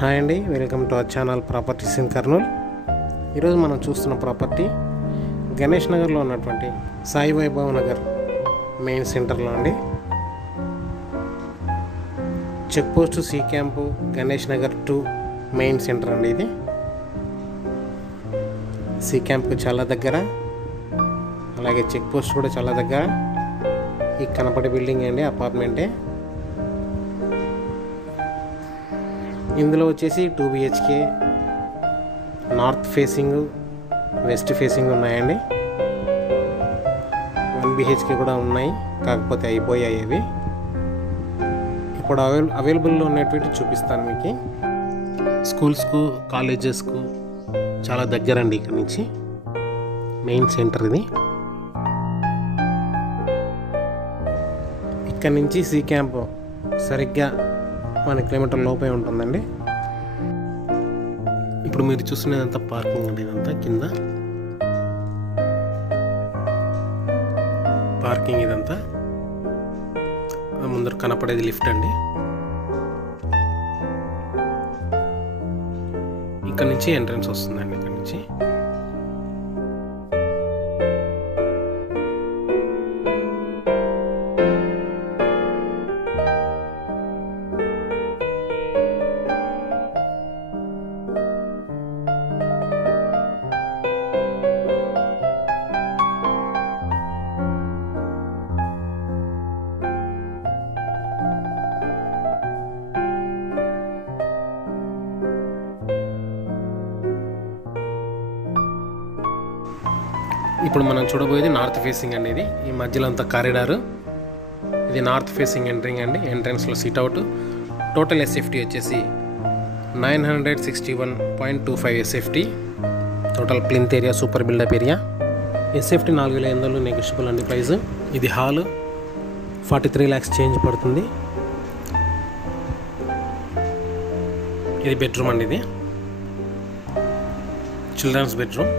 Hi అండి, welcome to our channel properties in Kurnool. ఈరోజు మనం చూస్తున్న ప్రాపర్టీ గణేష్ నగర్లో ఉన్నటువంటి సాయి వైభవ్ నగర్ మెయిన్ సెంటర్లో అండి. Check post C camp Ganesh Nagar 2 main centre అండి. ఇది సి క్యాంప్కి చాలా దగ్గర, అలాగే చెక్ పోస్ట్ కూడా చాలా దగ్గర. ఈ కనపడే బిల్డింగ్ అండి, అపార్ట్మెంటే. ఇందులో వచ్చేసి 2 BHK north facing, west facing ఉన్నాయండి. 1 BHK కూడా ఉన్నాయి, కాకపోతే అయిపోయాయి అవి. ఇప్పుడు అవైలబుల్లో ఉన్నటువంటి చూపిస్తాను మీకు. స్కూల్స్కు, కాలేజెస్కు చాలా దగ్గరండి ఇక్కడ నుంచి. మెయిన్ సెంటర్ ఇది. ఇక్కడ నుంచి సి క్యాంప్ సరిగ్గా 1 కిలోమీటర్ లోపే ఉంటుందండి. ఇప్పుడు మీరు చూస్తున్నదంతా పార్కింగ్ అండి. ఇదంతా కింద పార్కింగ్. ఇదంతా ముందర కనపడేది లిఫ్ట్ అండి. ఇక్కడ నుంచి ఎంట్రన్స్ వస్తుందండి. ఇక్కడ నుంచి ఇప్పుడు మనం చూడబోయేది నార్త్ ఫేసింగ్ అనేది. ఈ మధ్యలో అంతా కారిడారు. ఇది నార్త్ ఫేసింగ్ ఎంట్రింగ్ అండి. ఎంట్రన్స్లో సిట్అవుట్. టోటల్ SFT వచ్చేసి 961.25 SFT. Total plinth area, super built up area. SFT 4,500 negotiable అండి ప్రైస్. ఇది హాల్ 43 lakhs చేంజ్ పడుతుంది. ఇది బెడ్రూమ్ అండి. ఇది చిల్డ్రన్స్ బెడ్రూమ్.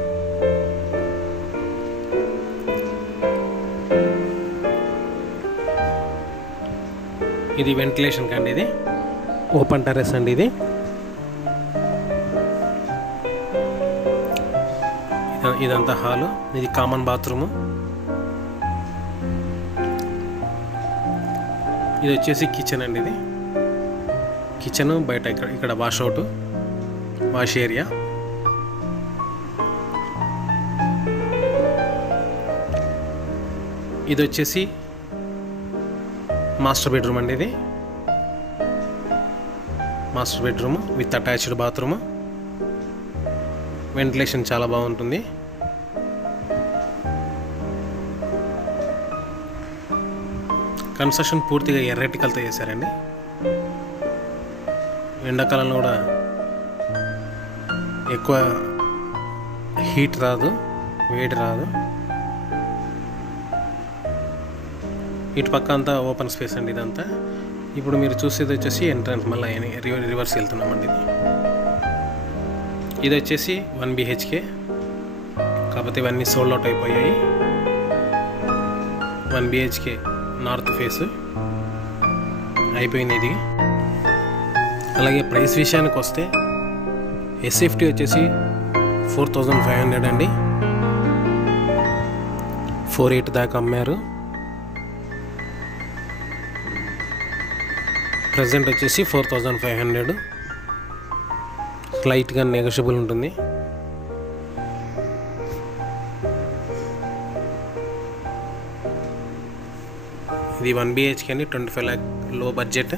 ఇది వెంటిలేషన్ కండి. ఇది ఓపెన్ టెర్రస్ అండి. ఇది ఇదంతా హాలు. ఇది కామన్ బాత్రూము. ఇది వచ్చేసి కిచెన్ అండి. ఇది కిచెన్. బయట ఇక్కడ వాష్అవుట్, వాష్ ఏరియా. ఇది వచ్చేసి మాస్టర్ బెడ్రూమ్ అండి. ఇది master bedroom with attached bathroom. Ventilation చాలా బాగుంటుంది. కన్స్ట్రక్షన్ పూర్తిగా ఎర్రటికల్తో చేశారండి. ఎండాకాలంలో కూడా ఎక్కువ హీట్ రాదు, వేడి రాదు. ఇటు పక్క అంతా ఓపెన్ స్పేస్ అండి. ఇదంతా ఇప్పుడు మీరు చూసేది వచ్చేసి ఎంట్రన్స్. మళ్ళీ రివర్స్ వెళ్తున్నామండి. ఇది వచ్చేసి 1 BHK, కాకపోతే ఇవన్నీ సోల్డ్ అవుట్ అయిపోయాయి. 1 BHK నార్త్ ఫేస్ అయిపోయింది ఇది. అలాగే ప్రైస్ విషయానికి వస్తే SFT వచ్చేసి 4,500 అండి. 4,800 దాకా అమ్మారు. ప్రజెంట్ వచ్చేసి 4,500. స్లైట్గా నెగోషియబుల్ ఉంటుంది. ఇది 1 BHK అండి. 25 lakh లో బడ్జెట్.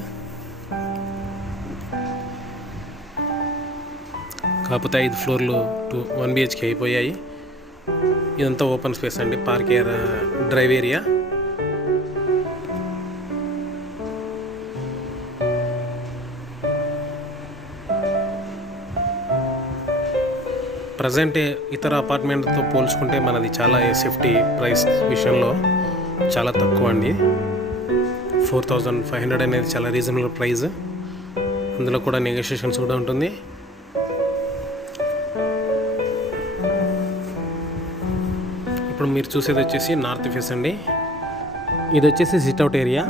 కాకపోతే 5 ఫ్లోర్లు 1 BHK అయిపోయాయి. ఇదంతా ఓపెన్ స్పేస్ అండి. Park area, drive area. Present ఇతర అపార్ట్మెంట్తో పోల్చుకుంటే మనది చాలా SFT ప్రైస్ విషయంలో చాలా తక్కువ అండి. 4,500 అనేది చాలా రీజనబుల్ ప్రైస్. అందులో కూడా నెగోషియేషన్స్ కూడా ఉంటుంది. ఇప్పుడు మీరు చూసేది వచ్చేసి నార్త్ ఫేస్ అండి. ఇది వచ్చేసి సిట్అవుట్ ఏరియా.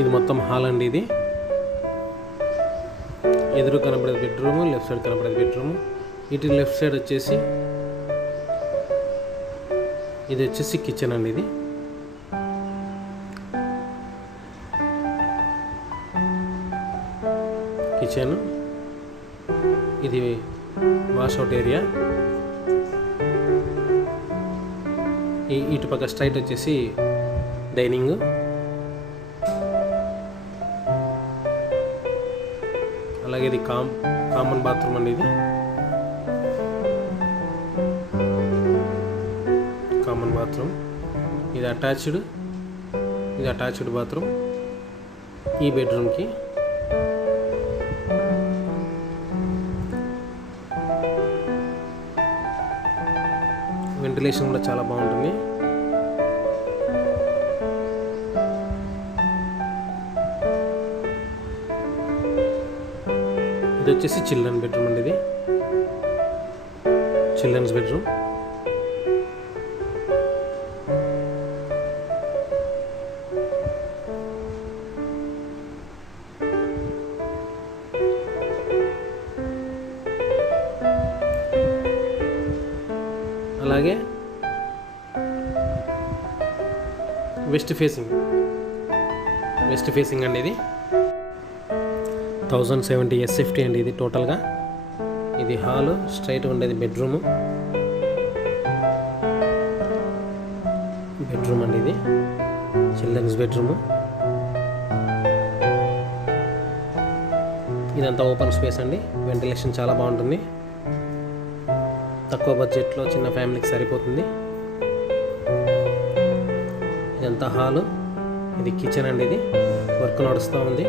ఇది మొత్తం హాల్ అండి. ఇది ఎదురు కనబడేది బెడ్రూము, లెఫ్ట్ సైడ్ కనబడేది బెడ్రూము. ఇటు లెఫ్ట్ సైడ్ వచ్చేసి ఇది వచ్చేసి కిచెన్ అండి. ఇది కిచెన్, ఇది వాష్అవుట్ ఏరియా. ఇటుపక్క స్ట్రైట్ వచ్చేసి డైనింగ్. అలాగే ఇది కామన్ బాత్రూమ్ అండి. ఇది కామన్ బాత్రూమ్. ఇది అటాచ్డ్ బాత్రూమ్. ఈ బెడ్రూమ్కి వెంటిలేషన్ కూడా చాలా బాగుంటుంది. ఇది వచ్చేసి చిల్డ్రన్ బెడ్రూమ్ అండి. ఇది చిల్డ్రన్స్ బెడ్రూమ్. అలాగే వెస్ట్ ఫేసింగ్ అండి. ఇది 1070 SFT అండి. ఇది టోటల్గా ఇది హాలు, స్ట్రైట్ ఉండేది బెడ్రూమ్ అండి. ఇది చిల్డ్రన్స్ బెడ్రూమ్. ఇదంతా ఓపెన్ స్పేస్ అండి. వెంటిలేషన్ చాలా బాగుంటుంది. తక్కువ బడ్జెట్లో చిన్న ఫ్యామిలీకి సరిపోతుంది. ఇదంతా హాలు. ఇది కిచెన్ అండి. ఇది వర్క్ నడుస్తూ ఉంది,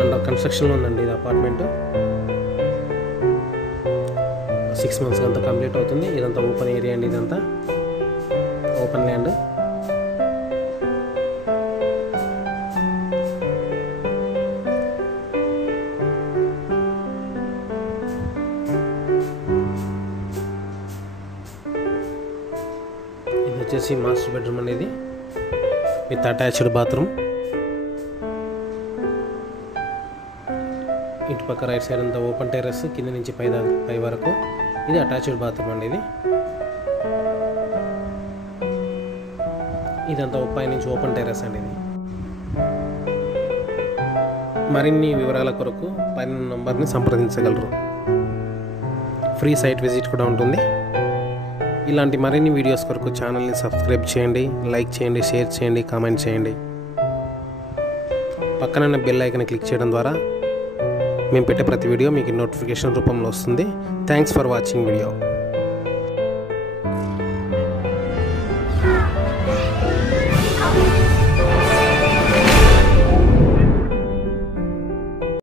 అండర్ కన్స్ట్రక్షన్లో ఉందండి. ఇది అపార్ట్మెంట్ 6 months అంతా కంప్లీట్ అవుతుంది. ఇదంతా ఓపెన్ ఏరియా అండి. ఇదంతా ఓపెన్ ల్యాండ్. ఇది వచ్చేసి మాస్టర్ బెడ్రూమ్ అనేది విత్ అటాచ్డ్ బాత్రూమ్. ఇటు పక్క రైట్ సైడ్ అంతా ఓపెన్ టెర్రస్, కింద నుంచి పై వరకు. ఇది అటాచ్డ్ బాత్రూమ్ అండి. ఇదంతా పై నుంచి ఓపెన్ టెర్రస్ అండి. ఇది మరిన్ని వివరాల కొరకు పైన నంబర్ని సంప్రదించగలరు. ఫ్రీ సైట్ విజిట్ కూడా ఉంటుంది. ఇలాంటి మరిన్ని వీడియోస్ కొరకు ఛానల్ని సబ్స్క్రైబ్ చేయండి, లైక్ చేయండి, షేర్ చేయండి, కామెంట్ చేయండి. పక్కన బెల్ ఐకాన్ క్లిక్ చేయడం ద్వారా మేము పెట్టే ప్రతి వీడియో మీకు నోటిఫికేషన్ రూపంలో వస్తుంది. Thanks for watching video.